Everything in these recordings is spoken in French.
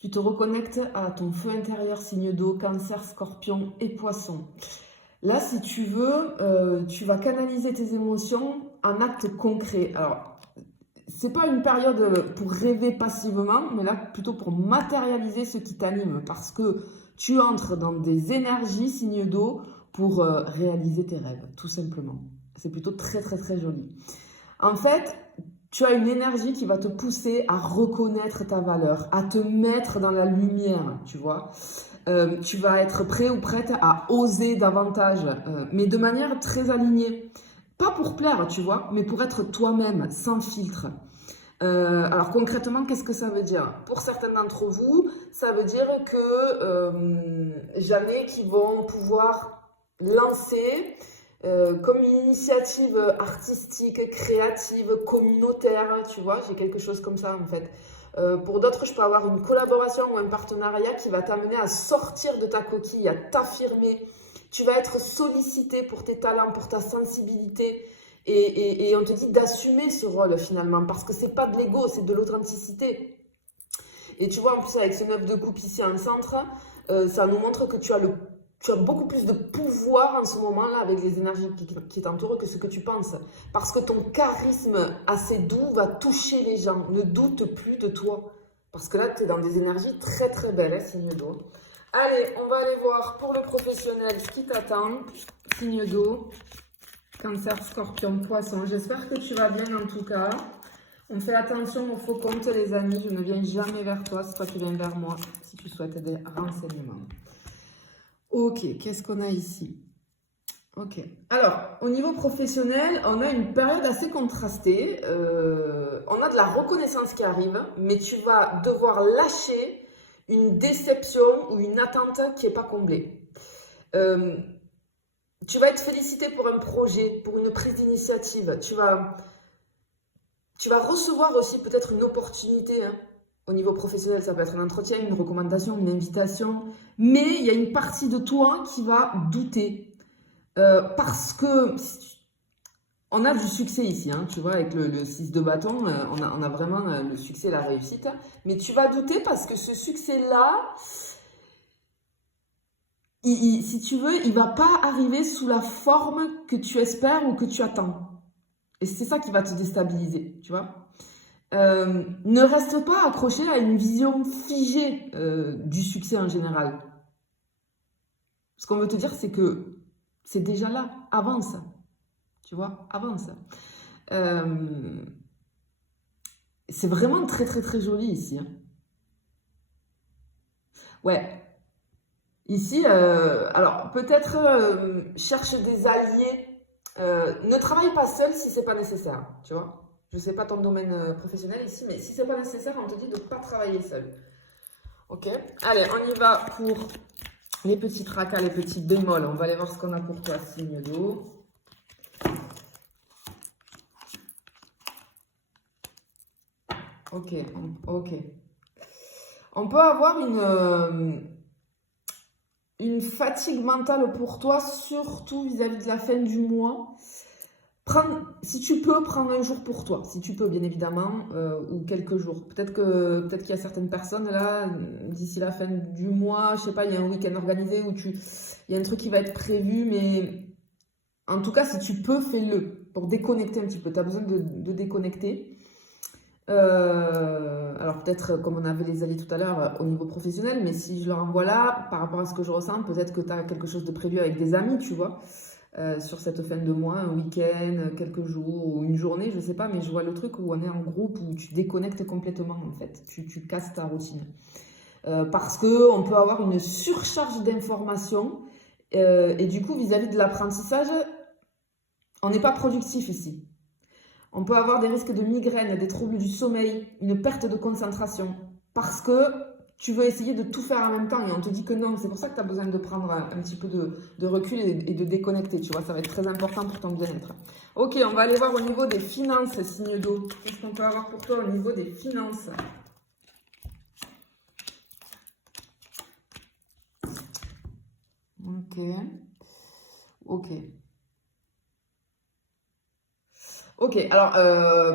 Tu te reconnectes à ton feu intérieur, signe d'eau, Cancer, Scorpion et Poisson. Là, si tu veux, tu vas canaliser tes émotions en actes concrets. Alors, c'est pas une période pour rêver passivement, mais là, plutôt pour matérialiser ce qui t'anime, parce que tu entres dans des énergies, signe d'eau, pour réaliser tes rêves, tout simplement. C'est plutôt très, très, très joli. En fait, tu as une énergie qui va te pousser à reconnaître ta valeur, à te mettre dans la lumière, tu vois. Tu vas être prêt ou prête à oser davantage, mais de manière très alignée. Pas pour plaire, tu vois, mais pour être toi-même, sans filtre. Alors concrètement, qu'est-ce que ça veut dire? Pour certains d'entre vous, ça veut dire que jamais qu'ils vont pouvoir lancer comme une initiative artistique, créative, communautaire, tu vois, j'ai quelque chose comme ça en fait. Pour d'autres, je peux avoir une collaboration ou un partenariat qui va t'amener à sortir de ta coquille, à t'affirmer. Tu vas être sollicité pour tes talents, pour ta sensibilité. Et on te dit d'assumer ce rôle finalement, parce que c'est pas de l'ego, c'est de l'authenticité. Et tu vois, en plus, avec ce 9 de coupe ici en centre, ça nous montre que tu as beaucoup plus de pouvoir en ce moment-là avec les énergies qui t'entourent que ce que tu penses. Parce que ton charisme assez doux va toucher les gens. Ne doute plus de toi. Parce que là, tu es dans des énergies très très belles, hein, signe d'eau. Allez, on va aller voir pour le professionnel ce qui t'attend. Signe d'eau, Cancer, Scorpion, Poisson. J'espère que tu vas bien en tout cas. On fait attention aux faux comptes, les amis. Je ne viens jamais vers toi, c'est toi qui viens vers moi si tu souhaites des renseignements. Ok, qu'est-ce qu'on a ici? Ok. Alors, au niveau professionnel, on a une période assez contrastée. On a de la reconnaissance qui arrive, mais tu vas devoir lâcher une déception ou une attente qui n'est pas comblée. Tu vas être félicité pour un projet, pour une prise d'initiative. Tu vas recevoir aussi peut-être une opportunité, hein. Au niveau professionnel, ça peut être un entretien, une recommandation, une invitation. Mais il y a une partie de toi qui va douter. Parce que on a du succès ici, hein, tu vois, avec le 6 de bâton, on a vraiment le succès et la réussite. Mais tu vas douter parce que ce succès-là, si tu veux, il va pas arriver sous la forme que tu espères ou que tu attends. Et c'est ça qui va te déstabiliser, tu vois. Ne reste pas accroché à une vision figée du succès en général. Ce qu'on veut te dire, c'est que c'est déjà là, avance, tu vois, avance. C'est vraiment très très très joli ici, hein. Ouais, ici, alors peut-être cherche des alliés. Ne travaille pas seul si c'est pas nécessaire, tu vois. Je sais pas ton domaine professionnel ici, mais si c'est pas nécessaire, on te dit de ne pas travailler seul. Ok. Allez, on y va pour les petits tracas, les petits bémols. On va aller voir ce qu'on a pour toi, signe d'eau. Ok, ok. On peut avoir une fatigue mentale pour toi, surtout vis-à-vis de la fin du mois. Si tu peux, prendre un jour pour toi, si tu peux, bien évidemment, ou quelques jours. Peut-être qu'il y a certaines personnes là, d'ici la fin du mois, je sais pas, il y a un week-end organisé où il y a un truc qui va être prévu, mais en tout cas, si tu peux, fais-le pour déconnecter un petit peu. Tu as besoin de déconnecter. Alors peut-être, comme on avait les alliés tout à l'heure, au niveau professionnel, mais si je leur envoie là, par rapport à ce que je ressens, peut-être que tu as quelque chose de prévu avec des amis, tu vois. Sur cette fin de mois, un week-end, quelques jours ou une journée, je sais pas, mais je vois le truc où on est en groupe, où tu déconnectes complètement en fait, tu casses ta routine. Parce que on peut avoir une surcharge d'informations et du coup vis-à-vis de l'apprentissage, on n'est pas productif ici. On peut avoir des risques de migraine, des troubles du sommeil, une perte de concentration, parce que tu veux essayer de tout faire en même temps et on te dit que non. C'est pour ça que tu as besoin de prendre un petit peu de recul et de déconnecter, tu vois. Ça va être très important pour ton bien-être. Ok, on va aller voir au niveau des finances, signe d'eau. Qu'est-ce qu'on peut avoir pour toi au niveau des finances? Ok. Ok. Ok, alors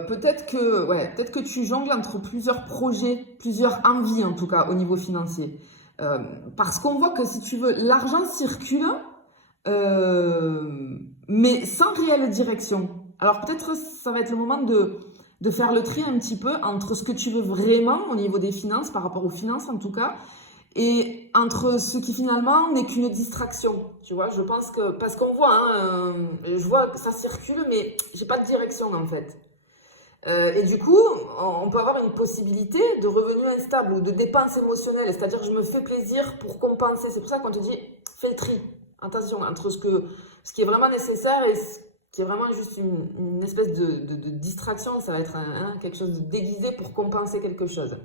peut-être que tu jongles entre plusieurs projets, plusieurs envies en tout cas au niveau financier. Euh, Parce qu'on voit que si tu veux, l'argent circule, mais sans réelle direction. Alors peut-être ça va être le moment de faire le tri un petit peu entre ce que tu veux vraiment au niveau des finances, par rapport aux finances en tout cas, et entre ce qui finalement n'est qu'une distraction, tu vois, je pense que, parce qu'on voit, hein, je vois que ça circule, mais j'ai pas de direction en fait. Et du coup, on peut avoir une possibilité de revenu instable ou de dépenses émotionnelles, c'est-à-dire que je me fais plaisir pour compenser. C'est pour ça qu'on te dit, fais le tri. Attention, entre ce qui est vraiment nécessaire et ce qui est vraiment juste une espèce de distraction, ça va être quelque chose de déguisé pour compenser quelque chose.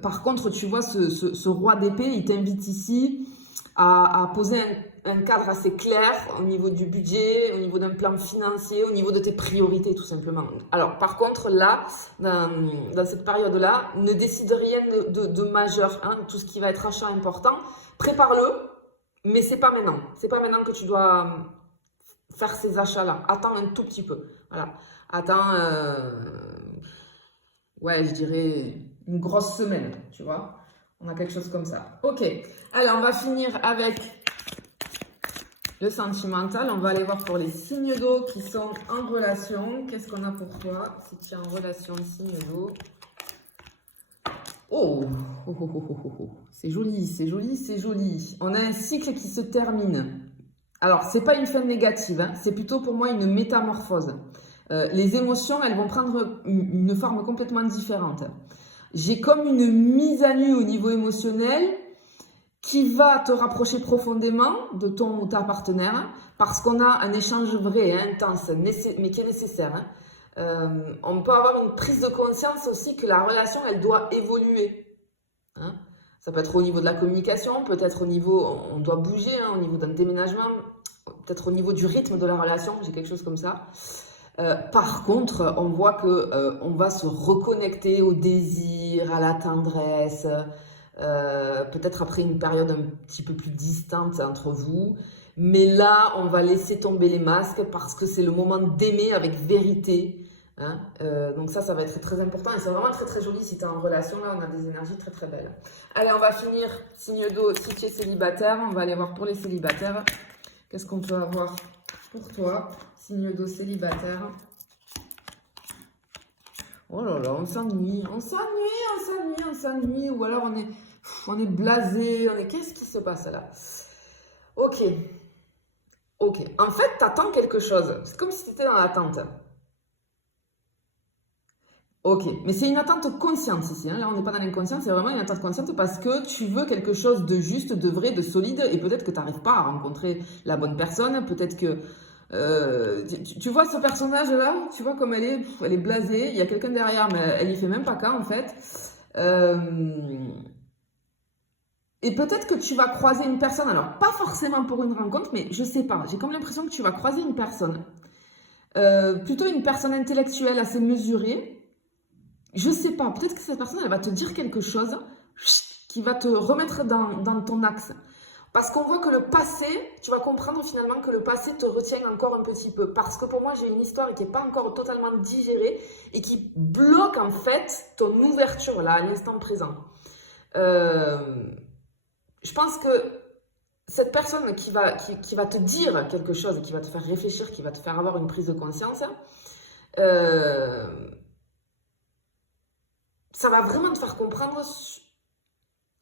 Par contre, tu vois, ce roi d'épée, il t'invite ici à poser un cadre assez clair au niveau du budget, au niveau d'un plan financier, au niveau de tes priorités, tout simplement. Alors, par contre, là, dans cette période-là, ne décide rien de majeur, hein, tout ce qui va être achat important. Prépare-le, mais c'est pas maintenant. C'est pas maintenant que tu dois faire ces achats-là. Attends un tout petit peu. Voilà. Attends, ouais, je dirais une grosse semaine, tu vois. On a quelque chose comme ça. Ok. Allez, on va finir avec le sentimental. On va aller voir pour les signes d'eau qui sont en relation. Qu'est-ce qu'on a pour toi si tu es en relation signe d'eau? Oh, oh, oh, oh, oh, oh. C'est joli, c'est joli, c'est joli. On a un cycle qui se termine. Alors, c'est pas une fin négative, hein. C'est plutôt pour moi une métamorphose. Les émotions, elles vont prendre une forme complètement différente. J'ai comme une mise à nu au niveau émotionnel qui va te rapprocher profondément de ton ou ta partenaire parce qu'on a un échange vrai, hein, intense, mais qui est nécessaire. Hein. On peut avoir une prise de conscience aussi que la relation, elle doit évoluer. Hein. Ça peut être au niveau de la communication, peut-être au niveau, on doit bouger, hein, au niveau d'un déménagement, peut-être au niveau du rythme de la relation, j'ai quelque chose comme ça. Par contre, on voit que on va se reconnecter au désir, à la tendresse, peut-être après une période un petit peu plus distante entre vous. Mais là, on va laisser tomber les masques parce que c'est le moment d'aimer avec vérité. Hein. Donc ça va être très important et c'est vraiment très très joli si tu es en relation. Là, on a des énergies très très belles. Allez, on va finir signe d'eau si tu es célibataire. On va aller voir pour les célibataires. Qu'est-ce qu'on peut avoir pour toi? Signe d'eau célibataire. Oh là là, on s'ennuie, on s'ennuie, on s'ennuie, on s'ennuie. Ou alors on est blasé, Qu'est-ce qui se passe là? Ok. Ok. En fait, t'attends quelque chose. C'est comme si tu étais dans l'attente. Ok. Mais c'est une attente consciente ici. Hein. Là, on n'est pas dans l'inconscient, c'est vraiment une attente consciente parce que tu veux quelque chose de juste, de vrai, de solide. Et peut-être que tu n'arrives pas à rencontrer la bonne personne. Peut-être que tu vois ce personnage-là, tu vois comme elle est blasée, il y a quelqu'un derrière, mais elle y fait même pas cas en fait. Et peut-être que tu vas croiser une personne, alors pas forcément pour une rencontre, mais je sais pas, j'ai comme l'impression que tu vas croiser une personne, plutôt une personne intellectuelle assez mesurée. Je sais pas, peut-être que cette personne, elle va te dire quelque chose qui va te remettre dans ton axe. Parce qu'on voit que le passé, tu vas comprendre finalement que le passé te retient encore un petit peu. Parce que pour moi, j'ai une histoire qui n'est pas encore totalement digérée et qui bloque en fait ton ouverture là, à l'instant présent. Je pense que cette personne qui va te dire quelque chose, qui va te faire réfléchir, qui va te faire avoir une prise de conscience, ça va vraiment te faire comprendre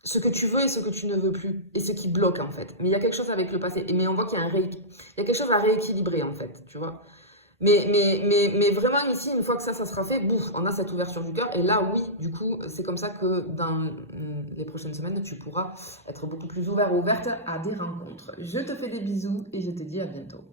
ce que tu veux et ce que tu ne veux plus, et ce qui bloque en fait. Mais il y a quelque chose avec le passé, mais on voit qu'il y a il y a quelque chose à rééquilibrer en fait, tu vois. Mais vraiment ici, une fois que ça sera fait, bouf, on a cette ouverture du cœur, et là oui, du coup, c'est comme ça que dans les prochaines semaines, tu pourras être beaucoup plus ouvert ou ouverte à des rencontres. Je te fais des bisous et je te dis à bientôt.